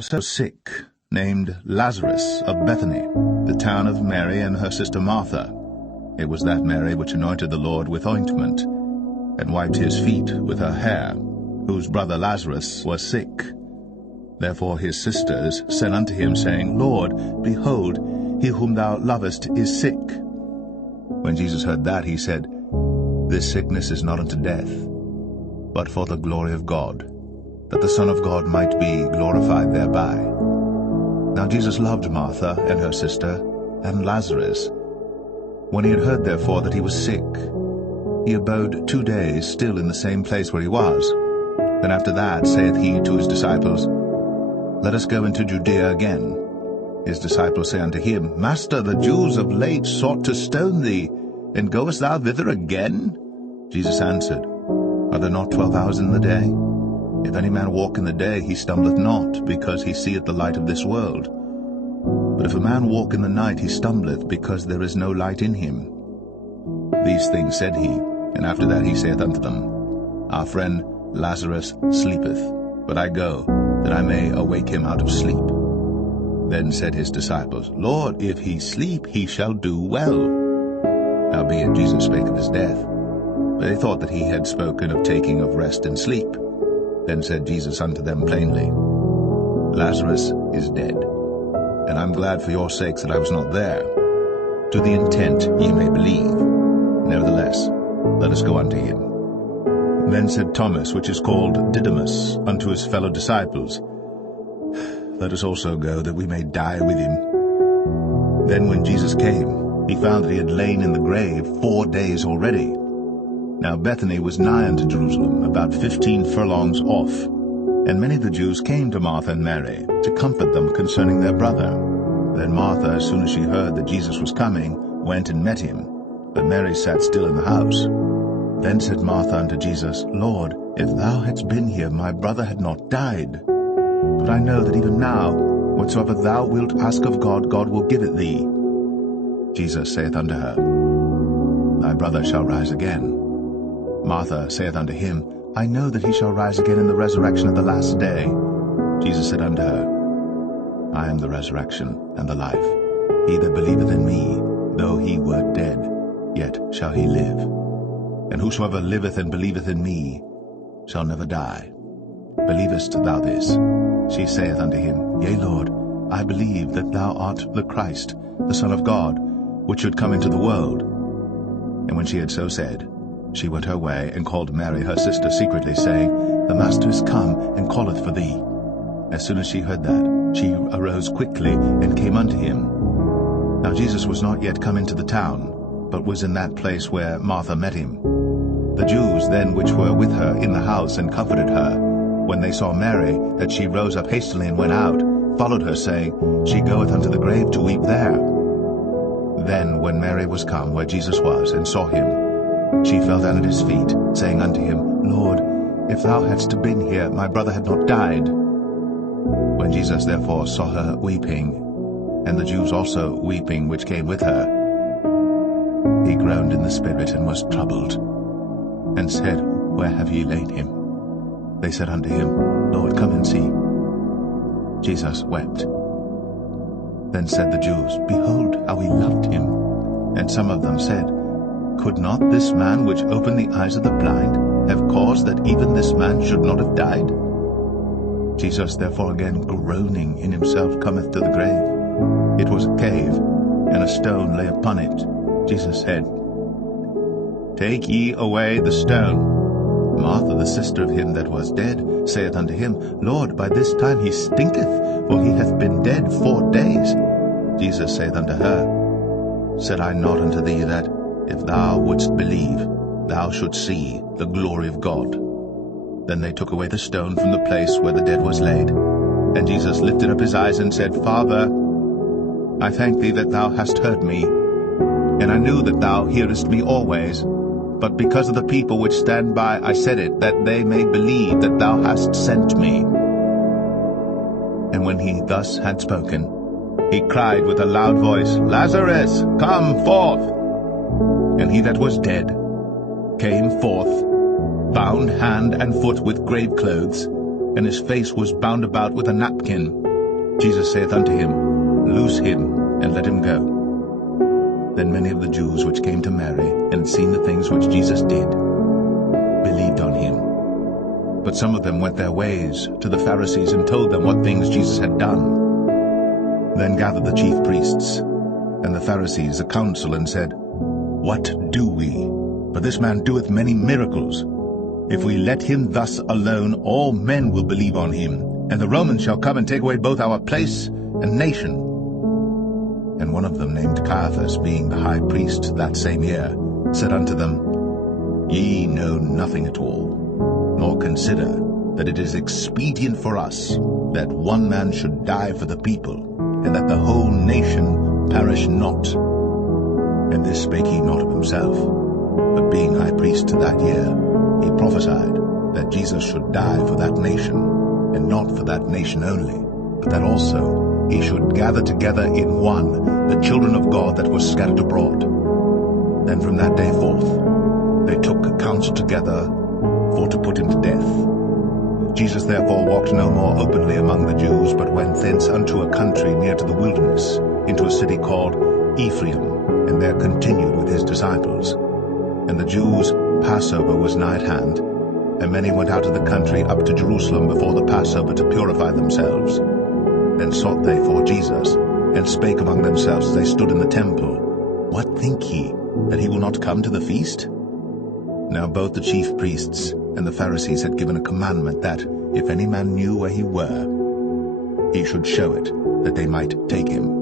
so sick, named Lazarus of Bethany, the town of Mary and her sister Martha. It was that Mary which anointed the Lord with ointment, and wiped his feet with her hair, whose brother Lazarus was sick. Therefore his sisters sent unto him, saying, Lord, behold, he whom thou lovest is sick. When Jesus heard that, he said, This sickness is not unto death, but for the glory of God, that the Son of God might be glorified thereby. Now Jesus loved Martha and her sister, and Lazarus. When he had heard therefore that he was sick, he abode 2 days still in the same place where he was. Then after that saith he to his disciples, Let us go into Judea again. His disciples say unto him, Master, the Jews of late sought to stone thee, and goest thou thither again? Jesus answered, Are there not 12 hours in the day? If any man walk in the day, he stumbleth not, because he seeth the light of this world. But if a man walk in the night, he stumbleth, because there is no light in him. These things said he, and after that he saith unto them, Our friend Lazarus sleepeth, but I go, that I may awake him out of sleep. Then said his disciples, Lord, if he sleep, he shall do well. Howbeit Jesus spake of his death. But they thought that he had spoken of taking of rest and sleep. Then said Jesus unto them plainly, Lazarus is dead, and I am glad for your sakes that I was not there, to the intent ye may believe. Nevertheless, let us go unto him. Then said Thomas, which is called Didymus, unto his fellow disciples, Let us also go, that we may die with him. Then when Jesus came, he found that he had lain in the grave 4 days already. Now Bethany was nigh unto Jerusalem, about 15 furlongs off. And many of the Jews came to Martha and Mary, to comfort them concerning their brother. Then Martha, as soon as she heard that Jesus was coming, went and met him. But Mary sat still in the house. Then said Martha unto Jesus, Lord, if thou hadst been here, my brother had not died. But I know that even now, whatsoever thou wilt ask of God, God will give it thee. Jesus saith unto her, Thy brother shall rise again. Martha saith unto him, I know that he shall rise again in the resurrection of the last day. Jesus said unto her, I am the resurrection and the life. He that believeth in me, though he were dead, yet shall he live. And whosoever liveth and believeth in me shall never die. Believest thou this? She saith unto him, Yea, Lord, I believe that thou art the Christ, the Son of God, which should come into the world. And when she had so said, she went her way, and called Mary her sister secretly, saying, The Master is come, and calleth for thee. As soon as she heard that, she arose quickly, and came unto him. Now Jesus was not yet come into the town, but was in that place where Martha met him. The Jews then which were with her in the house, and comforted her, when they saw Mary, that she rose up hastily and went out, followed her, saying, She goeth unto the grave to weep there. Then when Mary was come where Jesus was, and saw him, she fell down at his feet, saying unto him, Lord, if thou hadst been here, my brother had not died. When Jesus therefore saw her weeping, and the Jews also weeping which came with her, he groaned in the spirit, and was troubled, and said, Where have ye laid him? They said unto him, Lord, come and see. Jesus wept. Then said the Jews, Behold, how he loved him. And some of them said, Could not this man which opened the eyes of the blind have caused that even this man should not have died? Jesus therefore again groaning in himself cometh to the grave. It was a cave, and a stone lay upon it. Jesus said, Take ye away the stone. Martha, the sister of him that was dead, saith unto him, Lord, by this time he stinketh, for he hath been dead 4 days. Jesus saith unto her, Said I not unto thee that, if thou wouldst believe, thou shouldst see the glory of God? Then they took away the stone from the place where the dead was laid. And Jesus lifted up his eyes and said, Father, I thank thee that thou hast heard me. And I knew that thou hearest me always. But because of the people which stand by, I said it, that they may believe that thou hast sent me. And when he thus had spoken, he cried with a loud voice, Lazarus, come forth! And he that was dead came forth, bound hand and foot with grave clothes, and his face was bound about with a napkin. Jesus saith unto him, Loose him, and let him go. Then many of the Jews which came to Mary, and had seen the things which Jesus did, believed on him. But some of them went their ways to the Pharisees, and told them what things Jesus had done. Then gathered the chief priests and the Pharisees a council, and said, What do we? For this man doeth many miracles. If we let him thus alone, all men will believe on him, and the Romans shall come and take away both our place and nation. And one of them, named Caiaphas, being the high priest that same year, said unto them, Ye know nothing at all, nor consider that it is expedient for us that one man should die for the people, and that the whole nation perish not. And this spake he not of himself, but being high priest that year, he prophesied that Jesus should die for that nation, and not for that nation only, but that also he should gather together in one the children of God that were scattered abroad. Then from that day forth they took counsel together for to put him to death. Jesus therefore walked no more openly among the Jews, but went thence unto a country near to the wilderness, into a city called Ephraim, and there continued with his disciples. And the Jews' Passover was nigh at hand, and many went out of the country up to Jerusalem before the Passover to purify themselves. Then sought they for Jesus, and spake among themselves as they stood in the temple, What think ye, that he will not come to the feast? Now both the chief priests and the Pharisees had given a commandment that, if any man knew where he were, he should show it, that they might take him.